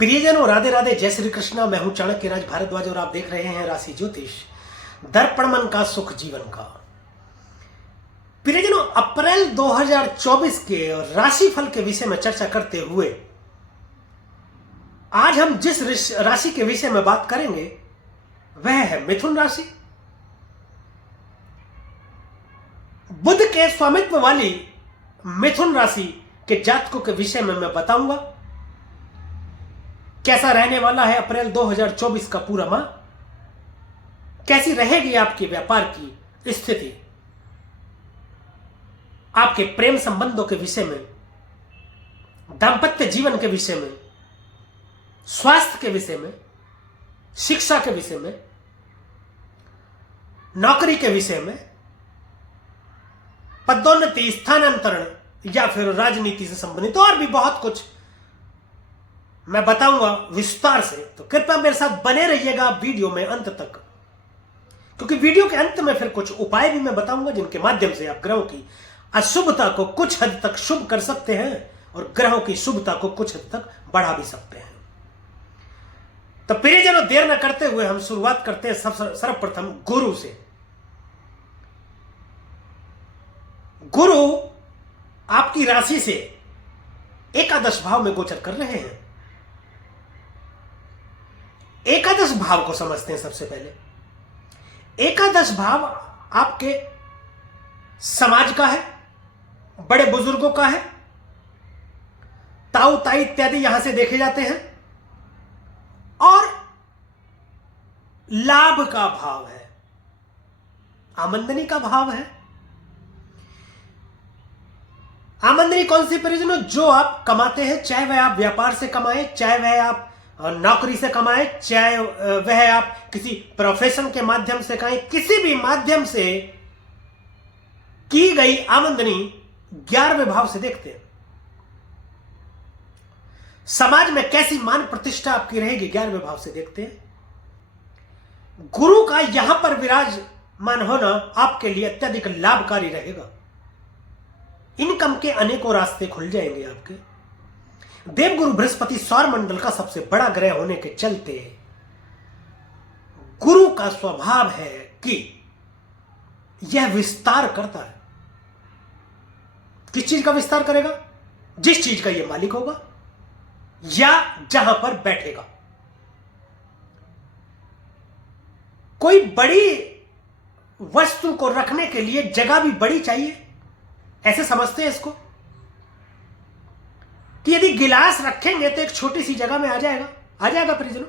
प्रियजनों, राधे राधे, जय श्री कृष्णा। मैं हूं चाणक्य राज भारद्वाज और आप देख रहे हैं राशि ज्योतिष, दर्पण मन का सुख जीवन का। प्रियजनों, अप्रैल 2024 के राशिफल के विषय में चर्चा करते हुए आज हम जिस राशि के विषय में बात करेंगे वह है मिथुन राशि। बुध के स्वामित्व वाली मिथुन राशि के जातकों के विषय में मैं बताऊंगा कैसा रहने वाला है अप्रैल 2024 का पूरा माह, कैसी रहेगी आपकी व्यापार की स्थिति, आपके प्रेम संबंधों के विषय में, दांपत्य जीवन के विषय में, स्वास्थ्य के विषय में, शिक्षा के विषय में, नौकरी के विषय में, पदोन्नति, स्थानांतरण या फिर राजनीति से संबंधित और भी बहुत कुछ मैं बताऊंगा विस्तार से। तो कृपया मेरे साथ बने रहिएगा वीडियो में अंत तक, क्योंकि वीडियो के अंत में फिर कुछ उपाय भी मैं बताऊंगा जिनके माध्यम से आप ग्रहों की अशुभता को कुछ हद तक शुभ कर सकते हैं और ग्रहों की शुभता को कुछ हद तक बढ़ा भी सकते हैं। तो प्रियजनों, देर न करते हुए हम शुरुआत करते हैं सर्वप्रथम गुरु से। गुरु आपकी राशि से एकादश भाव में गोचर कर रहे हैं। एकादश भाव को समझते हैं। सबसे पहले एकादश भाव आपके समाज का है, बड़े बुजुर्गों का है, ताऊ ताई इत्यादि यहां से देखे जाते हैं और लाभ का भाव है, आमदनी का भाव है। आमदनी कौन सी परिजनों? जो आप कमाते हैं, चाहे वह आप व्यापार से कमाएं, चाहे वह आप नौकरी से कमाएं, चाहे वह आप किसी प्रोफेशन के माध्यम से कमाएं, किसी भी माध्यम से की गई आमदनी 11वें भाव से देखते हैं। समाज में कैसी मान प्रतिष्ठा आपकी रहेगी 11वें भाव से देखते हैं। गुरु का यहां पर विराजमान होना आपके लिए अत्यधिक लाभकारी रहेगा। इनकम के अनेकों रास्ते खुल जाएंगे आपके। देवगुरु बृहस्पति सौर मंडल का सबसे बड़ा ग्रह होने के चलते गुरु का स्वभाव है कि यह विस्तार करता है। किस चीज का विस्तार करेगा? जिस चीज का यह मालिक होगा या जहां पर बैठेगा। कोई बड़ी वस्तु को रखने के लिए जगह भी बड़ी चाहिए, ऐसे समझते हैं इसको कि यदि गिलास रखेंगे तो एक छोटी सी जगह में आ जाएगा परिजनों।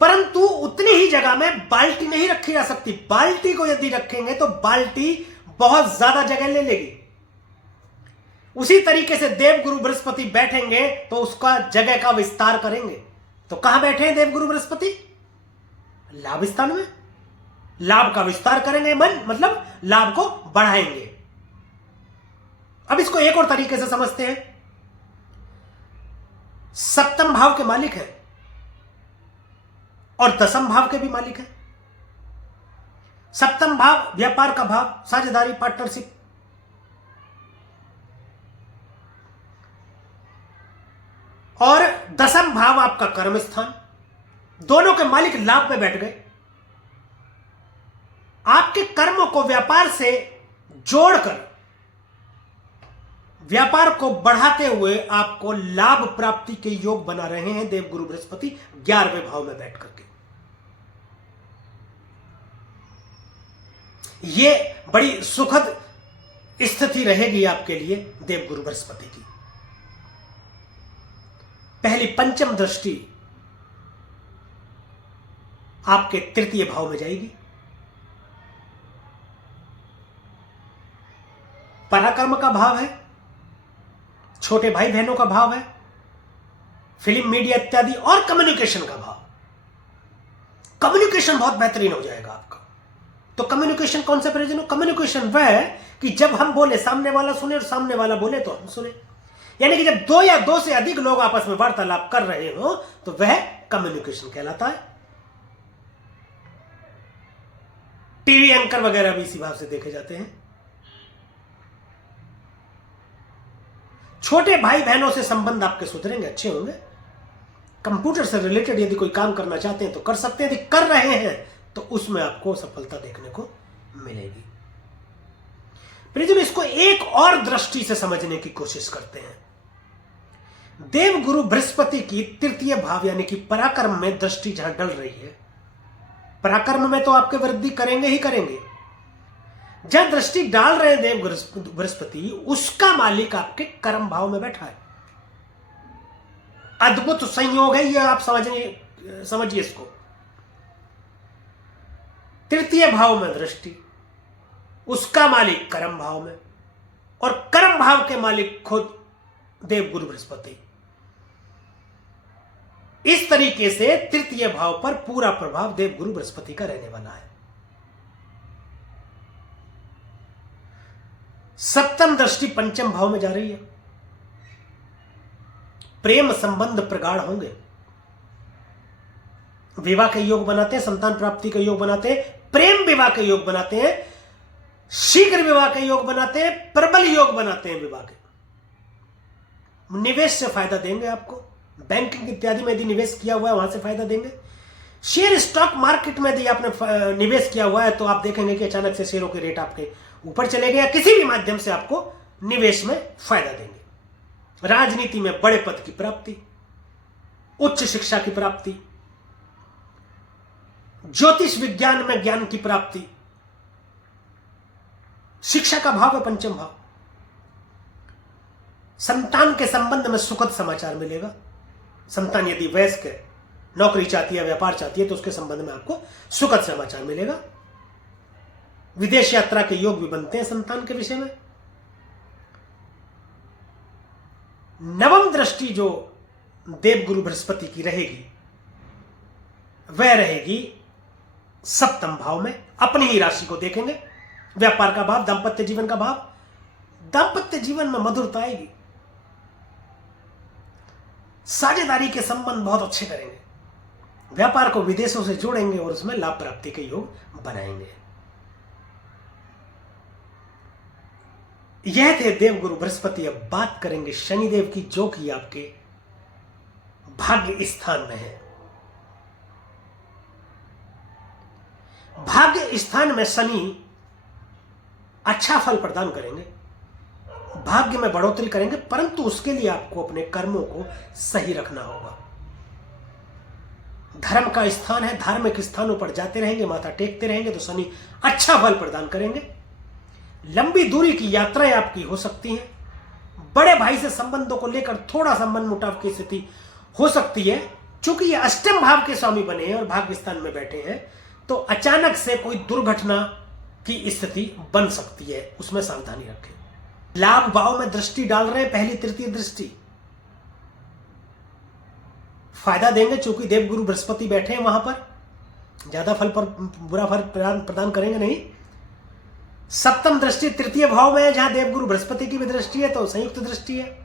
परंतु उतनी ही जगह में बाल्टी नहीं रखी जा सकती। बाल्टी को यदि रखेंगे तो बाल्टी बहुत ज्यादा जगह ले लेगी। उसी तरीके से देवगुरु बृहस्पति बैठेंगे तो उसका जगह का विस्तार करेंगे। तो कहां बैठे हैं देवगुरु बृहस्पति? लाभ स्थान में। लाभ का विस्तार करेंगे, मन मतलब लाभ को बढ़ाएंगे। अब इसको एक और तरीके से समझते हैं। सप्तम भाव के मालिक है और दसम भाव के भी मालिक है। सप्तम भाव व्यापार का भाव, साझेदारी, पार्टनरशिप। और दसम भाव आपका कर्म स्थान। दोनों के मालिक लाभ में बैठ गए। आपके कर्मों को व्यापार से जोड़कर व्यापार को बढ़ाते हुए आपको लाभ प्राप्ति के योग बना रहे हैं देवगुरु बृहस्पति 11वें भाव में बैठ करके। यह बड़ी सुखद स्थिति रहेगी आपके लिए देवगुरु बृहस्पति की। पहली पंचम दृष्टि आपके तृतीय भाव में जाएगी। पराक्रम का भाव है, छोटे भाई बहनों का भाव है, फिल्म मीडिया इत्यादि और कम्युनिकेशन का भाव। कम्युनिकेशन बहुत बेहतरीन हो जाएगा आपका। तो कम्युनिकेशन कौन सा परिजनों? कम्युनिकेशन वह है कि जब हम बोले सामने वाला सुने और सामने वाला बोले तो हम सुने। यानी कि जब दो या दो से अधिक लोग आपस में वार्तालाप कर रहे हो तो वह कम्युनिकेशन कहलाता है। टीवी एंकर वगैरह भी इसी भाव से देखे जाते हैं। छोटे भाई बहनों से संबंध आपके सुधरेंगे, अच्छे होंगे। कंप्यूटर से रिलेटेड यदि कोई काम करना चाहते हैं तो कर सकते हैं, यदि कर रहे हैं तो उसमें आपको सफलता देखने को मिलेगी। प्रियजन, इसको एक और दृष्टि से समझने की कोशिश करते हैं। देवगुरु बृहस्पति की तृतीय भाव यानी कि पराक्रम में दृष्टि जहां डल रही है, पराक्रम में तो आपके वृद्धि करेंगे ही करेंगे। जहां दृष्टि डाल रहे हैं देव बृहस्पति, उसका मालिक आपके कर्म भाव में बैठा है। अद्भुत संयोग है यह, आप समझिए इसको। तृतीय भाव में दृष्टि, उसका मालिक कर्म भाव में, और कर्म भाव के मालिक खुद देवगुरु बृहस्पति। इस तरीके से तृतीय भाव पर पूरा प्रभाव देवगुरु बृहस्पति का रहने वाला है। सप्तम दृष्टि पंचम भाव में जा रही है। प्रेम संबंध प्रगाढ़ होंगे, विवाह के योग बनाते हैं, संतान प्राप्ति के योग बनाते हैं, प्रेम विवाह के योग बनाते हैं, शीघ्र विवाह के योग बनाते हैं, प्रबल योग बनाते हैं विवाह के। निवेश से फायदा देंगे आपको, बैंकिंग इत्यादि में यदि निवेश किया हुआ है वहां से फायदा देंगे। शेयर स्टॉक मार्केट में यदि आपने निवेश किया हुआ है तो आप देखेंगे कि अचानक से शेयरों के रेट आपके ऊपर चले गए, या किसी भी माध्यम से आपको निवेश में फायदा देंगे। राजनीति में बड़े पद की प्राप्ति, उच्च शिक्षा की प्राप्ति, ज्योतिष विज्ञान में ज्ञान की प्राप्ति, शिक्षा का भाव है पंचम भाव। संतान के संबंध में सुखद समाचार मिलेगा। संतान यदि वयस्क है, नौकरी चाहती है, व्यापार चाहती है, तो उसके संबंध में आपको सुखद समाचार मिलेगा। विदेश यात्रा के योग भी बनते हैं संतान के विषय में। नवम दृष्टि जो देवगुरु बृहस्पति की रहेगी वह रहेगी सप्तम भाव में, अपनी ही राशि को देखेंगे। व्यापार का भाव, दांपत्य जीवन का भाव। दांपत्य जीवन में मधुरता आएगी, साझेदारी के संबंध बहुत अच्छे करेंगे, व्यापार को विदेशों से जोड़ेंगे और उसमें लाभ प्राप्ति के योग बनाएंगे। यह थे देवगुरु बृहस्पति। अब बात करेंगे शनिदेव की, जो कि आपके भाग्य स्थान में है। भाग्य स्थान में शनि अच्छा फल प्रदान करेंगे, भाग्य में बढ़ोतरी करेंगे, परंतु उसके लिए आपको अपने कर्मों को सही रखना होगा। धर्म का स्थान है, धार्मिक स्थानों पर जाते रहेंगे, माथा टेकते रहेंगे तो शनि अच्छा फल प्रदान करेंगे। लंबी दूरी की यात्राएं आपकी हो सकती हैं। बड़े भाई से संबंधों को लेकर थोड़ा सा मनमुटाव की स्थिति हो सकती है। चूंकि ये अष्टम भाव के स्वामी बने हैं और भाग्य स्थान में बैठे हैं, तो अचानक से कोई दुर्घटना की स्थिति बन सकती है, उसमें सावधानी रखें। लाभ भाव में दृष्टि डाल रहे हैं, पहली तृतीय दृष्टि फायदा देंगे। चूंकि देवगुरु बृहस्पति बैठे हैं वहां पर, ज्यादा फल पर बुरा फल प्रदान करेंगे नहीं। सप्तम दृष्टि तृतीय भाव में है, जहां देवगुरु बृहस्पति की भी दृष्टि है, तो संयुक्त दृष्टि है।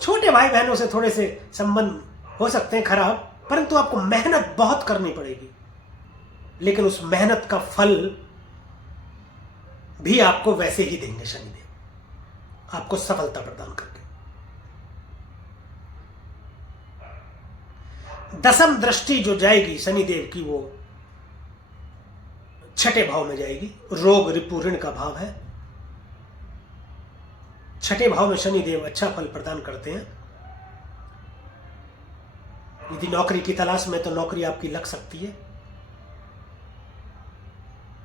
छोटे भाई बहनों से थोड़े से संबंध हो सकते हैं खराब, परंतु आपको मेहनत बहुत करनी पड़ेगी, लेकिन उस मेहनत का फल भी आपको वैसे ही देंगे शनिदेव, आपको सफलता प्रदान करके। दसम दृष्टि जो जाएगी शनिदेव की, वो छठे भाव में जाएगी। रोग रिपु ऋण का भाव है। छठे भाव में शनिदेव अच्छा फल प्रदान करते हैं। यदि नौकरी की तलाश में, तो नौकरी आपकी लग सकती है।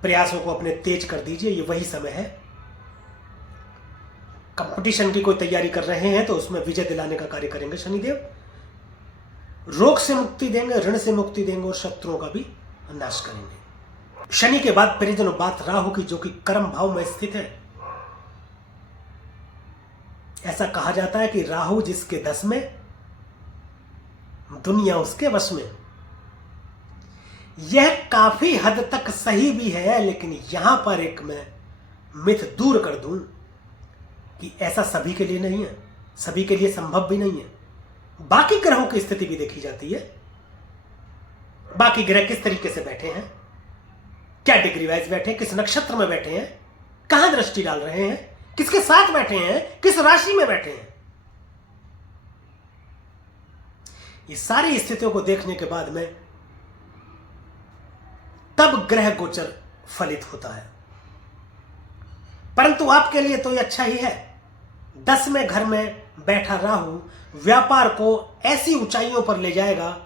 प्रयासों को अपने तेज कर दीजिए, ये वही समय है। कंपटीशन की कोई तैयारी कर रहे हैं तो उसमें विजय दिलाने का कार्य करेंगे शनिदेव। रोग से मुक्ति देंगे, ऋण से मुक्ति देंगे और शत्रुओं का भी नाश करेंगे। शनि के बाद परिजनों बात राहु की, जो कि कर्म भाव में स्थित है। ऐसा कहा जाता है कि राहु जिसके 10 में, दुनिया उसके वश में। यह काफी हद तक सही भी है, लेकिन यहां पर एक मैं मिथ दूर कर दूं कि ऐसा सभी के लिए नहीं है, सभी के लिए संभव भी नहीं है। बाकी ग्रहों की स्थिति भी देखी जाती है। बाकी ग्रह किस तरीके से बैठे हैं, क्या डिग्री वाइज बैठे हैं, किस नक्षत्र में बैठे हैं, कहां दृष्टि डाल रहे हैं, किसके साथ बैठे हैं, किस राशि में बैठे हैं, ये सारी स्थितियों को देखने के बाद में तब ग्रह गोचर फलित होता है। परंतु आपके लिए तो ये अच्छा ही है। 10वें घर में बैठा राहु व्यापार को ऐसी ऊंचाइयों पर ले जाएगा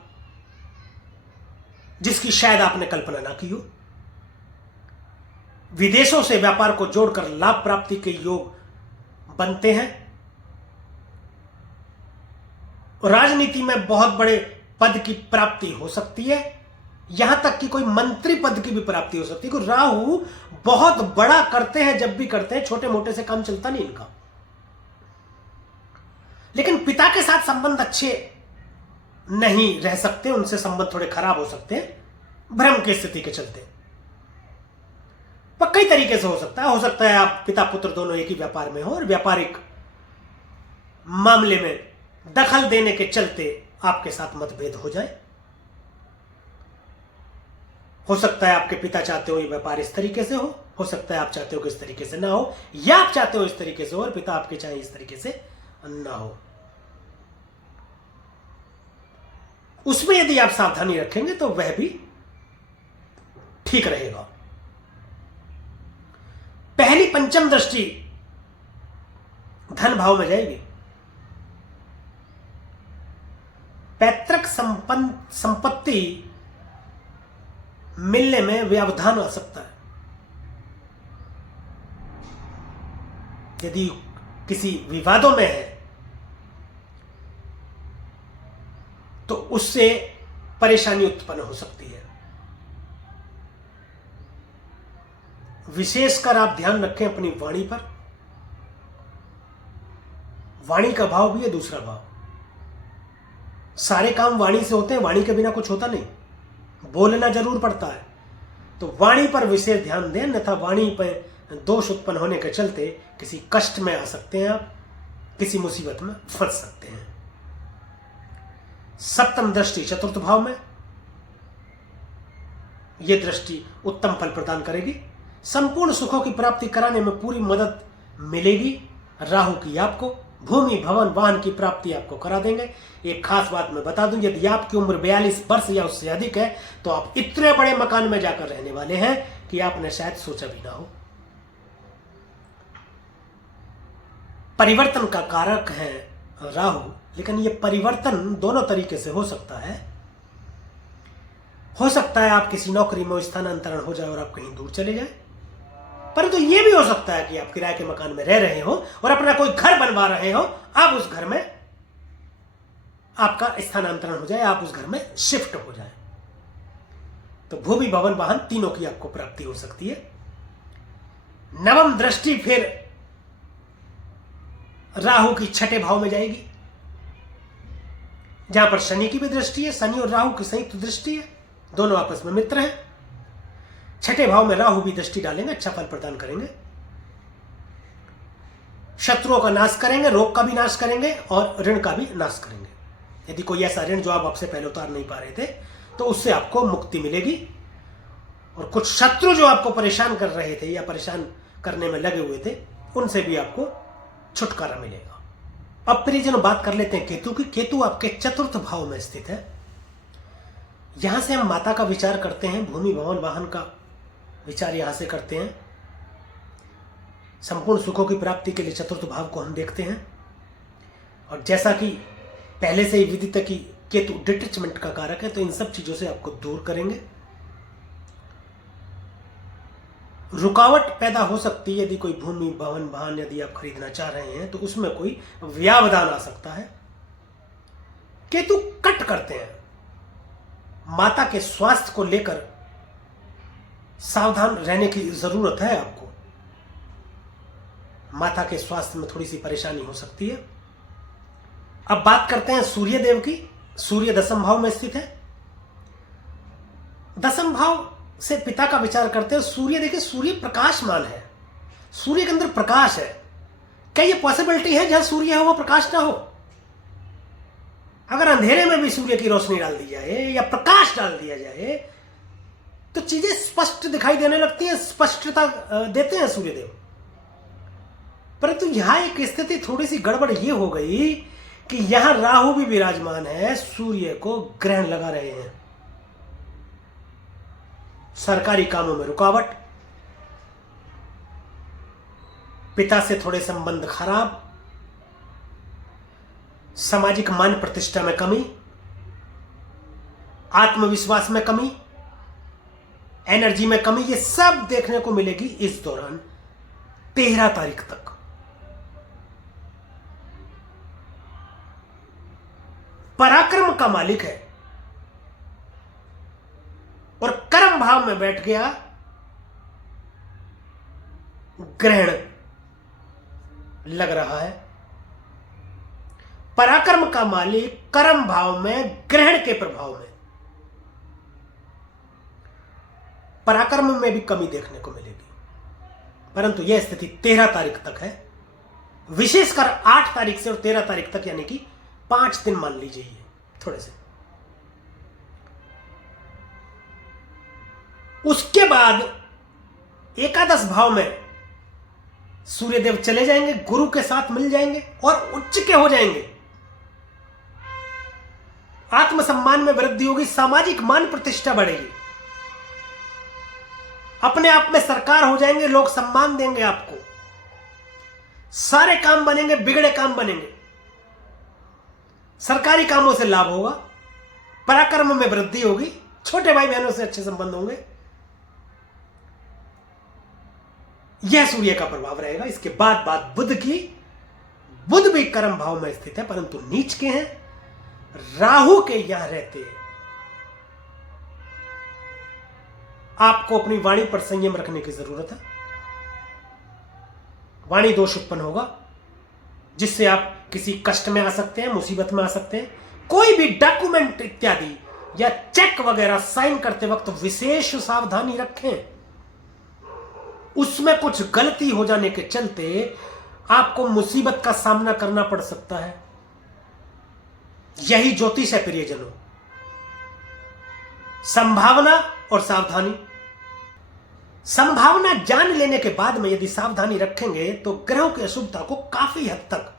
जिसकी शायद आपने कल्पना ना की हो। विदेशों से व्यापार को जोड़कर लाभ प्राप्ति के योग बनते हैं। राजनीति में बहुत बड़े पद की प्राप्ति हो सकती है, यहां तक कि कोई मंत्री पद की भी प्राप्ति हो सकती है, क्योंकि राहु बहुत बड़ा करते हैं। जब भी करते हैं छोटे मोटे से काम चलता नहीं इनका। लेकिन पिता के साथ संबंध अच्छे नहीं रह सकते, उनसे संबंध थोड़े खराब हो सकते हैं भ्रम की स्थिति के चलते। पर कई तरीके से हो सकता है आप पिता पुत्र दोनों एक ही व्यापार में हो और व्यापारिक मामले में दखल देने के चलते आपके साथ मतभेद हो जाए। हो सकता है आपके पिता चाहते हो ये व्यापार इस तरीके से हो सकता है आप चाहते हो कि इस तरीके से ना हो, या आप चाहते हो इस तरीके से हो और पिता आपके चाहे इस तरीके से ना हो। उसमें यदि आप सावधानी रखेंगे तो वह भी ठीक रहेगा। पहली पंचम दृष्टि धन भाव में जाएगी। पैतृक संपत्ति मिलने में व्यवधान आ सकता है। यदि किसी विवादों में है तो उससे परेशानी उत्पन्न हो सकती है। विशेषकर आप ध्यान रखें अपनी वाणी पर। वाणी का भाव भी है दूसरा भाव। सारे काम वाणी से होते हैं, वाणी के बिना कुछ होता नहीं, बोलना जरूर पड़ता है। तो वाणी पर विशेष ध्यान दें, अन्यथा वाणी पर दोष उत्पन्न होने के चलते किसी कष्ट में आ सकते हैं, आप किसी मुसीबत में फंस सकते हैं। सप्तम दृष्टि चतुर्थ भाव में, यह दृष्टि उत्तम फल प्रदान करेगी। संपूर्ण सुखों की प्राप्ति कराने में पूरी मदद मिलेगी। राहु की आपको भूमि भवन वाहन की प्राप्ति आपको करा देंगे। एक खास बात मैं बता दूं, यदि आपकी उम्र 42 वर्ष या उससे अधिक है तो आप इतने बड़े मकान में जाकर रहने वाले हैं कि आपने शायद सोचा भी ना हो। परिवर्तन का कारक है राहु, लेकिन यह परिवर्तन दोनों तरीके से हो सकता है। हो सकता है आप किसी नौकरी में स्थानांतरण हो जाए और आप कहीं दूर चले जाए, परंतु यह भी हो सकता है कि आप किराए के मकान में रह रहे हो और अपना कोई घर बनवा रहे हो, आप उस घर में आपका स्थानांतरण हो जाए, आप उस घर में शिफ्ट हो जाए। तो भूमि भवन वाहन तीनों की आपको प्राप्ति हो सकती है। नवम दृष्टि फिर राहु की छठे भाव में जाएगी, जहां पर शनि की भी दृष्टि है। शनि और राहु की संयुक्त दृष्टि है, दोनों आपस में मित्र हैं। छठे भाव में राहु भी दृष्टि डालेंगे, अच्छा फल प्रदान करेंगे। शत्रुओं का नाश करेंगे, रोग का भी नाश करेंगे और ऋण का भी नाश करेंगे। यदि कोई ऐसा ऋण जो आप आपसे पहले उतार नहीं पा रहे थे तो उससे आपको मुक्ति मिलेगी। और कुछ शत्रु जो आपको परेशान कर रहे थे या परेशान करने में लगे हुए थे, उनसे भी आपको छुटकारा मिलेगा। अब प्रियजनों बात कर लेते हैं केतु की। केतु आपके चतुर्थ भाव में स्थित है। यहां से हम माता का विचार करते हैं, भूमि भवन वाहन का विचार यहां से करते हैं। संपूर्ण सुखों की प्राप्ति के लिए चतुर्थ भाव को हम देखते हैं। और जैसा कि पहले से ही विदित है कि केतु डिटैचमेंट का कारक है, तो इन सब चीजों से आपको दूर करेंगे। रुकावट पैदा हो सकती है यदि कोई भूमि भवन वाहन यदि आप खरीदना चाह रहे हैं तो उसमें कोई व्यवधान आ सकता है। केतु कट करते हैं। माता के स्वास्थ्य को लेकर सावधान रहने की जरूरत है आपको। माता के स्वास्थ्य में थोड़ी सी परेशानी हो सकती है। अब बात करते हैं सूर्य देव की। सूर्य दसम भाव में स्थित है। दसम भाव से पिता का विचार करते हैं। सूर्य देखिए, सूर्य प्रकाशमान है, सूर्य के अंदर प्रकाश है। क्या यह पॉसिबिलिटी है जहां सूर्य हो वह प्रकाश ना हो? अगर अंधेरे में भी सूर्य की रोशनी डाल दी जाए या प्रकाश डाल दिया जाए तो चीजें स्पष्ट दिखाई देने लगती हैं, स्पष्टता देते हैं सूर्यदेव। परंतु यहां एक स्थिति थोड़ी सी गड़बड़ ये हो गई कि यहां राहु भी विराजमान है, सूर्य को ग्रहण लगा रहे हैं। सरकारी कामों में रुकावट, पिता से थोड़े संबंध खराब, सामाजिक मान प्रतिष्ठा में कमी, आत्मविश्वास में कमी, एनर्जी में कमी, ये सब देखने को मिलेगी इस दौरान 13 तारीख तक। पराक्रम का मालिक है और कर्म भाव में बैठ गया, ग्रहण लग रहा है। पराक्रम का मालिक कर्म भाव में, ग्रहण के प्रभाव में, पराक्रम में भी कमी देखने को मिलेगी, परंतु यह स्थिति 13 तारीख तक है। विशेषकर 8 तारीख से और 13 तारीख तक, यानी कि 5 दिन मान लीजिए थोड़े से। उसके बाद एकादश भाव में सूर्यदेव चले जाएंगे, गुरु के साथ मिल जाएंगे और उच्च के हो जाएंगे। आत्मसम्मान में वृद्धि होगी, सामाजिक मान प्रतिष्ठा बढ़ेगी, अपने आप में सरकार हो जाएंगे, लोग सम्मान देंगे आपको, सारे काम बनेंगे, बिगड़े काम बनेंगे, सरकारी कामों से लाभ होगा, पराक्रम में वृद्धि होगी, छोटे भाई बहनों से अच्छे संबंध होंगे। यह सूर्य का प्रभाव रहेगा। इसके बाद बात बुध की। बुध भी कर्म भाव में स्थित है, परंतु नीच के हैं, राहु के यहां रहते हैं। आपको अपनी वाणी पर संयम रखने की जरूरत है। वाणी दोष उत्पन्न होगा, जिससे आप किसी कष्ट में आ सकते हैं, मुसीबत में आ सकते हैं। कोई भी डॉक्यूमेंट इत्यादि या चेक वगैरह साइन करते वक्त विशेष सावधानी रखें। उसमें कुछ गलती हो जाने के चलते आपको मुसीबत का सामना करना पड़ सकता है। यही ज्योतिष है प्रियजनों, संभावना और सावधानी। संभावना जान लेने के बाद में यदि सावधानी रखेंगे तो ग्रहों की अशुभता को काफी हद तक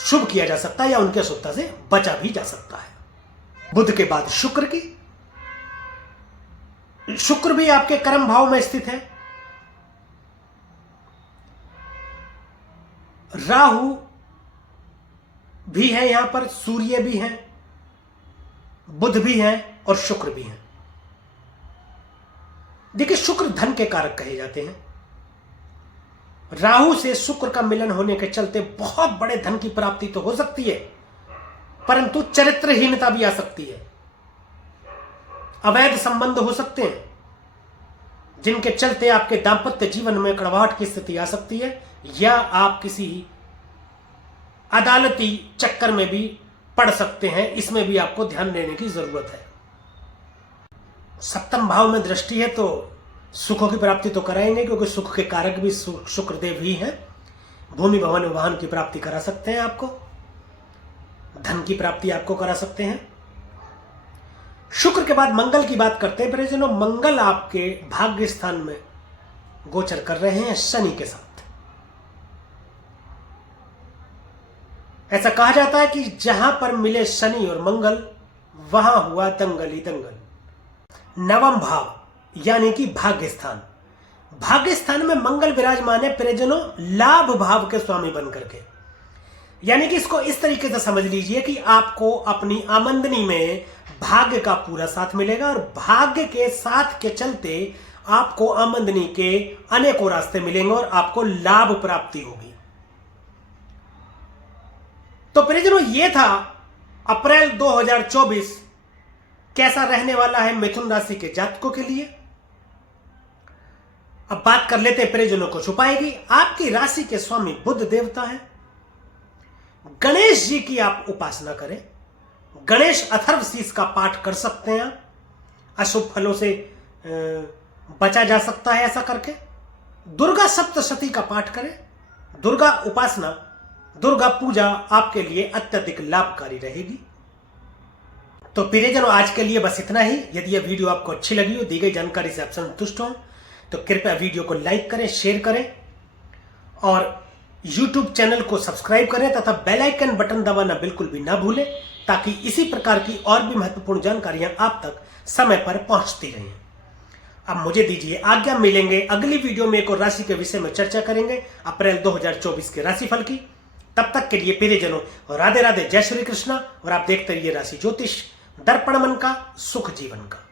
शुभ किया जा सकता है या उनकी अशुभता से बचा भी जा सकता है। बुध के बाद शुक्र की। शुक्र भी आपके कर्म भाव में स्थित है। राहु भी है यहां पर, सूर्य भी है, बुध भी है और शुक्र भी है। देखिए, शुक्र धन के कारक कहे जाते हैं। राहु से शुक्र का मिलन होने के चलते बहुत बड़े धन की प्राप्ति तो हो सकती है, परंतु चरित्रहीनता भी आ सकती है। अवैध संबंध हो सकते हैं, जिनके चलते आपके दांपत्य जीवन में कड़वाहट की स्थिति आ सकती है, या आप किसी अदालती चक्कर में भी पड़ सकते हैं। इसमें भी आपको ध्यान देने की जरूरत है। सप्तम भाव में दृष्टि है तो सुखों की प्राप्ति तो कराएंगे, क्योंकि सुख के कारक भी शुक्रदेव ही हैं। भूमि भवन वाहन की प्राप्ति करा सकते हैं, आपको धन की प्राप्ति आपको करा सकते हैं। शुक्र के बाद मंगल की बात करते हैं प्रियजनों। मंगल आपके भाग्य स्थान में गोचर कर रहे हैं शनि के साथ। ऐसा कहा जाता है कि जहां पर मिले शनि और मंगल, वहां हुआ दंगल ही दंगल। नवम भाव यानी कि भाग्य स्थान, भाग्य स्थान में मंगल विराजमान है प्रियजनों, लाभ भाव के स्वामी बन करके। यानी कि इसको इस तरीके से समझ लीजिए कि आपको अपनी आमदनी में भाग्य का पूरा साथ मिलेगा, और भाग्य के साथ के चलते आपको आमदनी के अनेकों रास्ते मिलेंगे और आपको लाभ प्राप्ति होगी। तो प्रियजनों, यह था अप्रैल 2024 कैसा रहने वाला है मिथुन राशि के जातकों के लिए। अब बात कर लेते हैं प्रियजनों को छुपाएगी। आपकी राशि के स्वामी बुध देवता है। गणेश जी की आप उपासना करें। गणेश अथर्वशीष का पाठ कर सकते हैं आप, अशुभ फलों से बचा जा सकता है ऐसा करके। दुर्गा सप्तशती का पाठ करें। दुर्गा उपासना, दुर्गा पूजा आपके लिए अत्यधिक लाभकारी रहेगी। तो प्रियजनों, आज के लिए बस इतना ही। यदि यह वीडियो आपको अच्छी लगी हो, दी गई जानकारी से आप संतुष्ट हो, तो कृपया वीडियो को लाइक करें, शेयर करें, और YouTube चैनल को सब्सक्राइब करें तथा बेल आइकन बटन दबाना बिल्कुल भी ना भूलें, ताकि इसी प्रकार की और भी महत्वपूर्ण जानकारियां आप तक समय पर पहुंचती रहें। अब मुझे दीजिए आज्ञा, मिलेंगे अगली वीडियो में एक और राशि के विषय में चर्चा करेंगे अप्रैल 2024 के राशिफल की। तब तक के लिए प्रियजनों राधे राधे, जय श्री कृष्णा। और आप देखते रहिए राशि ज्योतिष, दर्पण मन का, सुख जीवन का।